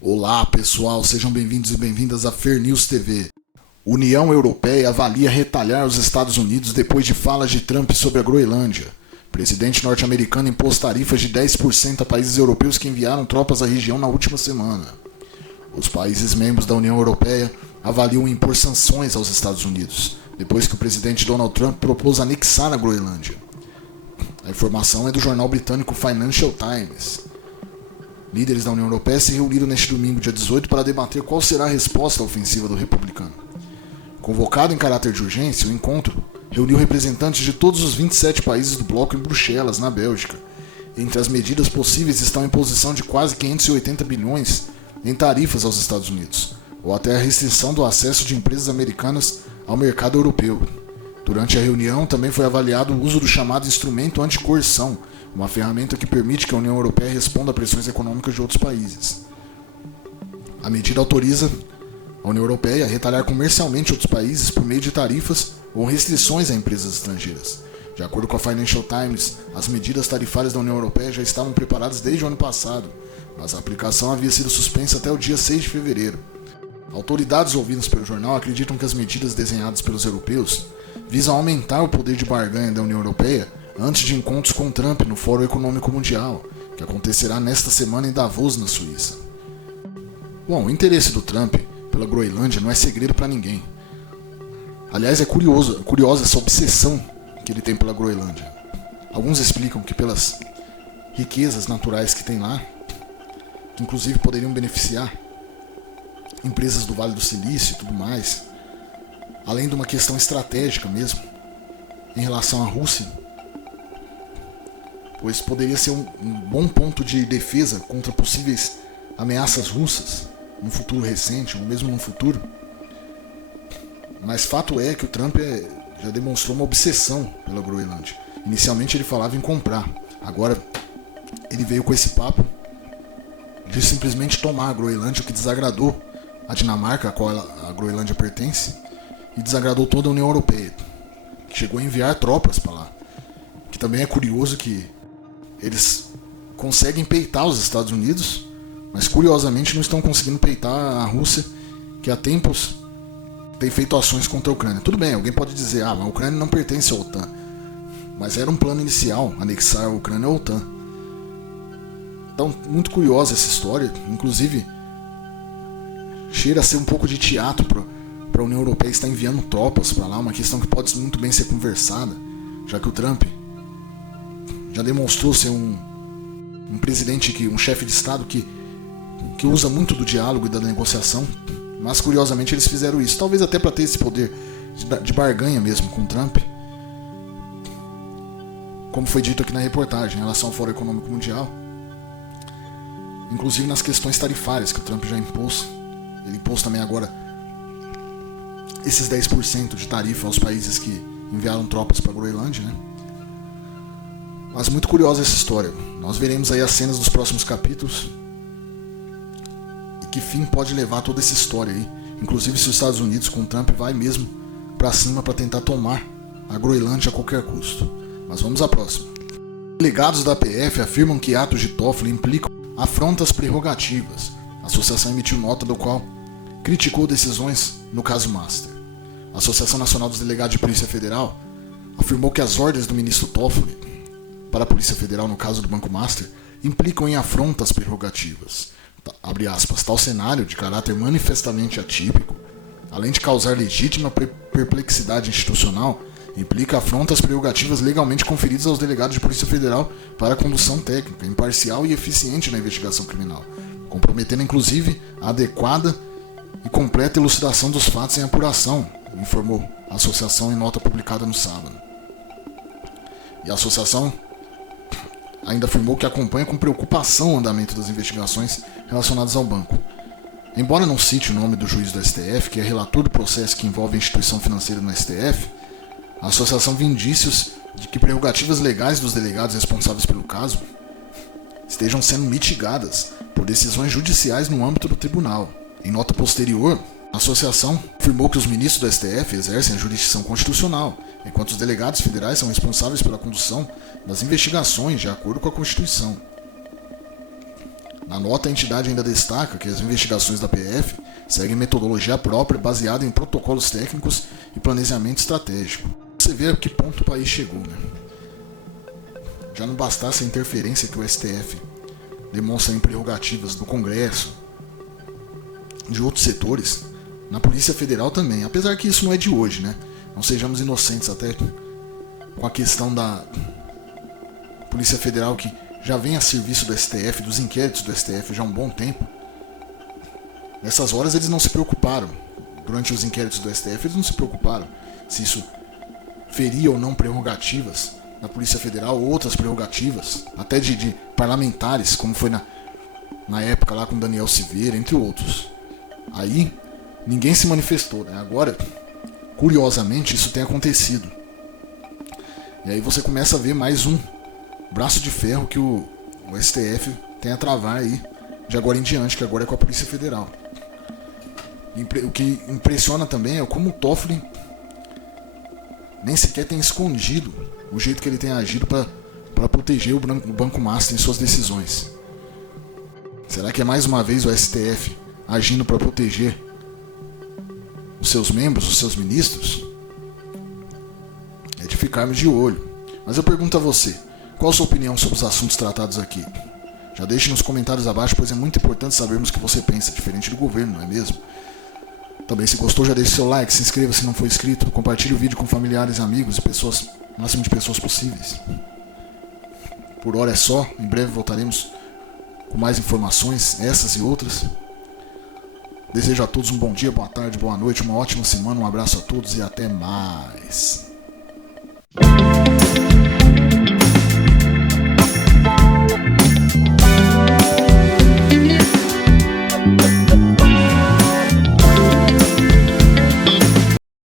Olá pessoal, sejam bem-vindos e bem-vindas a Fair News TV. União Europeia avalia retalhar os Estados Unidos depois de falas de Trump sobre a Groenlândia. Presidente norte-americano impôs tarifas de 10% a países europeus que enviaram tropas à região na última semana. Os países membros da União Europeia avaliam impor sanções aos Estados Unidos, depois que o presidente Donald Trump propôs anexar a Groenlândia. A informação é do jornal britânico Financial Times. Líderes da União Europeia se reuniram neste domingo, dia 18, para debater qual será a resposta à ofensiva do republicano. Convocado em caráter de urgência, o encontro reuniu representantes de todos os 27 países do bloco em Bruxelas, na Bélgica. Entre as medidas possíveis estão a imposição de quase 580 bilhões em tarifas aos Estados Unidos, ou até a restrição do acesso de empresas americanas ao mercado europeu. Durante a reunião, também foi avaliado o uso do chamado instrumento anticoerção, uma ferramenta que permite que a União Europeia responda a pressões econômicas de outros países. A medida autoriza a União Europeia a retalhar comercialmente outros países por meio de tarifas ou restrições a empresas estrangeiras. De acordo com a Financial Times, as medidas tarifárias da União Europeia já estavam preparadas desde o ano passado, mas a aplicação havia sido suspensa até o dia 6 de fevereiro. Autoridades ouvidas pelo jornal acreditam que as medidas desenhadas pelos europeus visam aumentar o poder de barganha da União Europeia antes de encontros com Trump no Fórum Econômico Mundial, que acontecerá nesta semana em Davos, na Suíça. Bom, o interesse do Trump pela Groenlândia não é segredo para ninguém. Aliás, é curiosa essa obsessão que ele tem pela Groenlândia. Alguns explicam que pelas riquezas naturais que tem lá, que inclusive poderiam beneficiar empresas do Vale do Silício e tudo mais, além de uma questão estratégica mesmo, em relação à Rússia, pois poderia ser um bom ponto de defesa contra possíveis ameaças russas no futuro recente, ou mesmo no futuro. Mas fato é que o Trump já demonstrou uma obsessão pela Groenlândia. Inicialmente ele falava em comprar, agora ele veio com esse papo de simplesmente tomar a Groenlândia, o que desagradou a Dinamarca, a qual a Groenlândia pertence, e desagradou toda a União Europeia, que chegou a enviar tropas para lá. Que também é curioso que eles conseguem peitar os Estados Unidos, mas curiosamente não estão conseguindo peitar a Rússia, que há tempos tem feito ações contra a Ucrânia. Tudo bem, alguém pode dizer, mas a Ucrânia não pertence à OTAN. Mas era um plano inicial, anexar a Ucrânia à OTAN. Então, muito curiosa essa história, inclusive cheira a ser um pouco de teatro para a União Europeia estar enviando tropas para lá, uma questão que pode muito bem ser conversada, já que o Trump já demonstrou ser um presidente, um chefe de Estado que usa muito do diálogo e da negociação, mas curiosamente eles fizeram isso, talvez até para ter esse poder de barganha mesmo com o Trump, como foi dito aqui na reportagem, em relação ao Fórum Econômico Mundial, inclusive nas questões tarifárias que o Trump já impôs. Ele impôs também agora esses 10% de tarifa aos países que enviaram tropas para a Groenlândia, né? Mas muito curiosa essa história. Nós veremos aí as cenas dos próximos capítulos e que fim pode levar toda essa história aí. Inclusive se os Estados Unidos com o Trump vai mesmo para cima para tentar tomar a Groenlândia a qualquer custo. Mas vamos à próxima. Delegados da PF afirmam que atos de Toffoli implicam afrontas prerrogativas. A associação emitiu nota do qual criticou decisões no caso Master. A Associação Nacional dos Delegados de Polícia Federal afirmou que as ordens do ministro Toffoli para a Polícia Federal no caso do Banco Master implicam em afrontas prerrogativas. Abre aspas, tal cenário de caráter manifestamente atípico, além de causar legítima perplexidade institucional, implica afrontas prerrogativas legalmente conferidas aos delegados de Polícia Federal para a condução técnica, imparcial e eficiente na investigação criminal, comprometendo inclusive a adequada e completa elucidação dos fatos em apuração, informou a associação em nota publicada no sábado. E a associação ainda afirmou que acompanha com preocupação o andamento das investigações relacionadas ao banco. Embora não cite o nome do juiz do STF, que é relator do processo que envolve a instituição financeira no STF, a associação viu indícios de que prerrogativas legais dos delegados responsáveis pelo caso estejam sendo mitigadas por decisões judiciais no âmbito do tribunal. Em nota posterior, a associação afirmou que os ministros do STF exercem a jurisdição constitucional, enquanto os delegados federais são responsáveis pela condução das investigações de acordo com a Constituição. Na nota, a entidade ainda destaca que as investigações da PF seguem metodologia própria baseada em protocolos técnicos e planejamento estratégico. Você vê a que ponto o país chegou, né? Já não bastasse a interferência que o STF demonstra em prerrogativas do Congresso, de outros setores, na Polícia Federal também, apesar que isso não é de hoje, né? Não sejamos inocentes até com a questão da Polícia Federal, que já vem a serviço do STF, dos inquéritos do STF já há um bom tempo. Nessas horas eles não se preocuparam, durante os inquéritos do STF eles não se preocuparam se isso feria ou não prerrogativas da Polícia Federal, ou outras prerrogativas, até de parlamentares, como foi na época lá com Daniel Silveira, entre outros. Aí ninguém se manifestou, né? Agora, curiosamente, isso tem acontecido. E aí você começa a ver mais um braço de ferro que o STF tem a travar aí de agora em diante, que agora é com a Polícia Federal. O que impressiona também é como o Toffoli nem sequer tem escondido o jeito que ele tem agido para proteger o Banco Master em suas decisões. Será que é mais uma vez o STF agindo para proteger os seus membros, os seus ministros? É de ficarmos de olho. Mas eu pergunto a você, qual a sua opinião sobre os assuntos tratados aqui? Já deixe nos comentários abaixo, pois é muito importante sabermos o que você pensa, diferente do governo, não é mesmo? Também, se gostou, já deixe seu like, se inscreva se não for inscrito, compartilhe o vídeo com familiares, amigos e pessoas, o máximo de pessoas possíveis. Por hora é só, em breve voltaremos com mais informações, essas e outras. Desejo a todos um bom dia, boa tarde, boa noite, uma ótima semana, um abraço a todos e até mais.